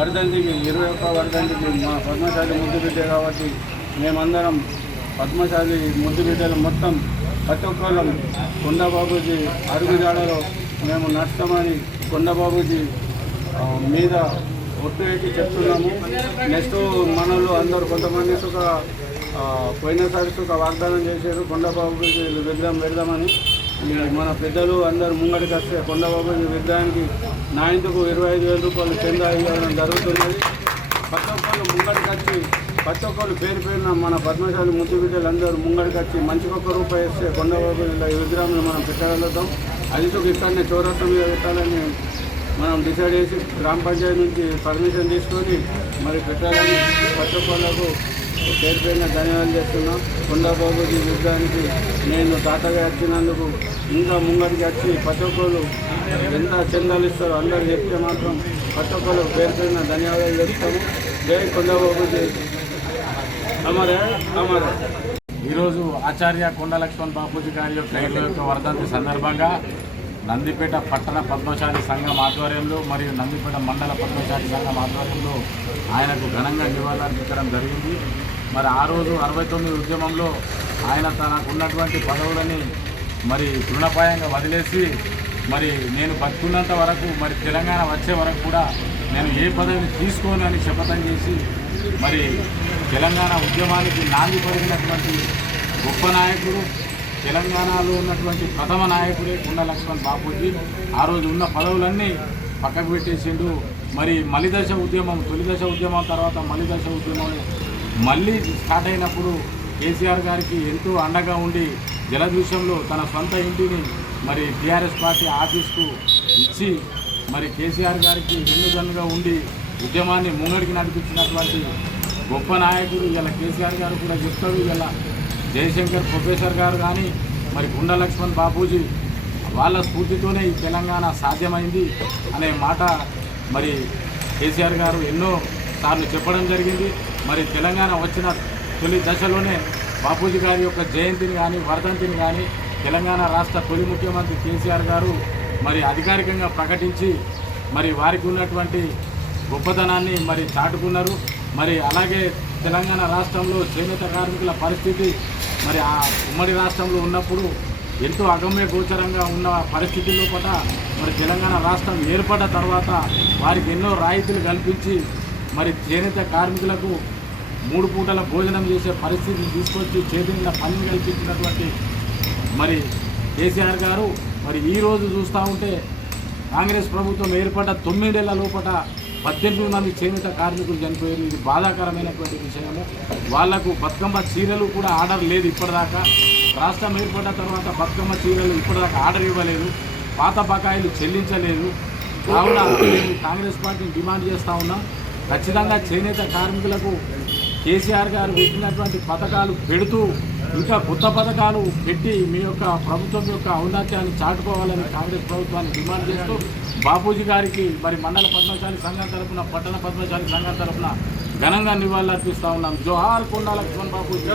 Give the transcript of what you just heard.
వరదండికి ఇరవై ఒక్క వరదండికి మా పద్మశాలి ముద్దు బిడ్డ కాబట్టి మేమందరం పద్మశాలి ముద్దు బిడ్డలు మొత్తం ప్రతి ఒక్కళ్ళం కొండబాబుజీ అరుగుజాడలో మేము నష్టమని కొండబాబుజీ మీద ఒట్టు వేసి చెప్తున్నాము. నెక్స్ట్ మనలో అందరూ కొంతమంది సుఖ పోయినసారి సుఖ వాగ్దానం చేశారు. కొండబాబుజీ విగ్రహం పెడదామని. మన పెద్దలు అందరు ముంగడికి వస్తే కొండబాబు విగ్రహానికి నా ఇరవై ఐదు వేల రూపాయలు చందా ఇవ్వడం జరుగుతున్నది. ప్రతి ఒక్కళ్ళు ముంగడికి వచ్చి ప్రతి ఒక్కళ్ళు పేరు పేరున మన పద్మశాలి ముద్దు బిడ్డలు అందరూ ముంగడికి వచ్చి మంచికి ఒక్క రూపాయి ఇస్తే కొండబాబు ఈ విగ్రహంలో మనం పెట్టగలుగుతాం. అది ఇక్కడనే చౌరస్తా మీద పెట్టాలని మనం డిసైడ్ చేసి గ్రామ పంచాయతీ నుంచి పర్మిషన్ తీసుకొని మరి పెట్టాలని ప్రతి ఒక్కళ్ళకు పేరు పేరున ధన్యవాదాలు చేస్తున్నాం. కొండబాబుజీ యుద్ధానికి నేను తాతగా వచ్చినందుకు ఇంకా ముంగడికి వచ్చి ప్రతి ఒక్కరు ఎంత చందాలు ఇస్తారో అందరు చెప్తే మాత్రం ప్రతి ఒక్కరు పేరు ధన్యవాదాలు చెప్తాము జై కొండబాబుజీ అమరే అమరే. ఈరోజు ఆచార్య కొండ లక్ష్మణ్ బాపూజీ గారి యొక్క యొక్క వర్ధంతి సందర్భంగా నందిపేట పట్టణ పద్మశాలి సంఘం ఆధ్వర్యంలో మరియు నందిపేట మండల పద్మశాలి సంఘం ఆధ్వర్యంలో ఆయనకు ఘనంగా నివాళులర్పించడం జరిగింది. మరి ఆ రోజు అరవై తొమ్మిది ఉద్యమంలో ఆయన తనకున్నటువంటి పదవులని మరి తృణపాయంగా వదిలేసి మరి నేను బతుకున్నంత వరకు మరి తెలంగాణ వచ్చే వరకు కూడా నేను ఏ పదవిని తీసుకోను అని శపథం చేసి మరి తెలంగాణ ఉద్యమానికి నాంది పడినటువంటి గొప్ప నాయకుడు తెలంగాణలో ఉన్నటువంటి ప్రథమ నాయకుడే కుండ లక్ష్మణ్ బాపూజీ. ఆ రోజు ఉన్న పదవులన్నీ పక్కకు పెట్టేసిండు. మరి మలిదశ ఉద్యమం తొలిదశ ఉద్యమం తర్వాత మలిదశ ఉద్యమం. మళ్ళీ స్టార్ట్ అయినప్పుడు కేసీఆర్ గారికి ఎంతో అండగా ఉండి జలదృశ్యంలో తన సొంత ఇంటిని మరి టీఆర్ఎస్ పార్టీ ఆఫీస్కు ఇచ్చి మరి కేసీఆర్ గారికి వెన్నుదన్నుగా ఉండి ఉద్యమాన్ని ముంగడికి నడిపించినటువంటి గొప్ప నాయకుడు. ఇలా కేసీఆర్ గారు కూడా చెప్తాడు ఇలా జయశంకర్ ప్రొఫెసర్ గారు కానీ మరి గుండ లక్ష్మణ్ బాపూజీ వాళ్ళ స్ఫూర్తితోనే ఈ తెలంగాణ సాధ్యమైంది అనే మాట మరి కేసీఆర్ గారు ఎన్నో సార్లు చెప్పడం జరిగింది. మరి తెలంగాణ వచ్చిన తొలి దశలోనే బాపూజీ గారి యొక్క జయంతిని కానీ వర్ధంతిని కానీ తెలంగాణ రాష్ట్ర తొలి ముఖ్యమంత్రి కేసీఆర్ గారు మరి అధికారికంగా ప్రకటించి మరి వారికి ఉన్నటువంటి గొప్పతనాన్ని మరి చాటుకున్నారు. మరి అలాగే తెలంగాణ రాష్ట్రంలో చేనేత కార్మికుల పరిస్థితి మరి ఆ ఉమ్మడి రాష్ట్రంలో ఉన్నప్పుడు ఎంతో అగమ్య గోచరంగా ఉన్న పరిస్థితి లోపల మరి తెలంగాణ రాష్ట్రం ఏర్పడ్డ తర్వాత వారికి ఎన్నో రాయితీలు కల్పించి మరి చేనేత కార్మికులకు మూడు పూటల భోజనం చేసే పరిస్థితిని తీసుకొచ్చి చేతి నిండా పని కల్పించినటువంటి మరి కేసీఆర్ గారు మరి ఈరోజు చూస్తూ ఉంటే కాంగ్రెస్ ప్రభుత్వం ఏర్పడ్డ తొమ్మిదేళ్ళ లోపల పద్దెనిమిది మంది చేనేత కార్మికులు చనిపోయారు. ఇది బాధాకరమైనటువంటి విషయము. వాళ్ళకు బతుకమ్మ చీరలు కూడా ఆర్డర్ లేదు ఇప్పటిదాకా. రాష్ట్రం ఏర్పడిన తర్వాత బతుకమ్మ చీరలు ఇప్పటిదాకా ఆర్డర్ ఇవ్వలేదు. పాత బకాయిలు చెల్లించలేదు. కావున కాంగ్రెస్ పార్టీని డిమాండ్ చేస్తూ ఉన్నాం. ఖచ్చితంగా చేనేత కార్మికులకు కేసీఆర్ గారు పెట్టినటువంటి పథకాలు పెడుతూ ఇంకా కొత్త పథకాలు పెట్టి మీ యొక్క ప్రభుత్వం యొక్క ఔన్నత్యాన్ని చాటుకోవాలని కాంగ్రెస్ ప్రభుత్వాన్ని డిమాండ్ చేస్తూ బాపూజీ గారికి మరి మండల పద్మశాలి సంఘం తరపున పట్టణ పద్మశాలి సంఘం తరపున ఘనంగా నివాళులర్పిస్తా ఉన్నాం. జోహార్ కొండ లక్ష్మణ్ బాపూజీ.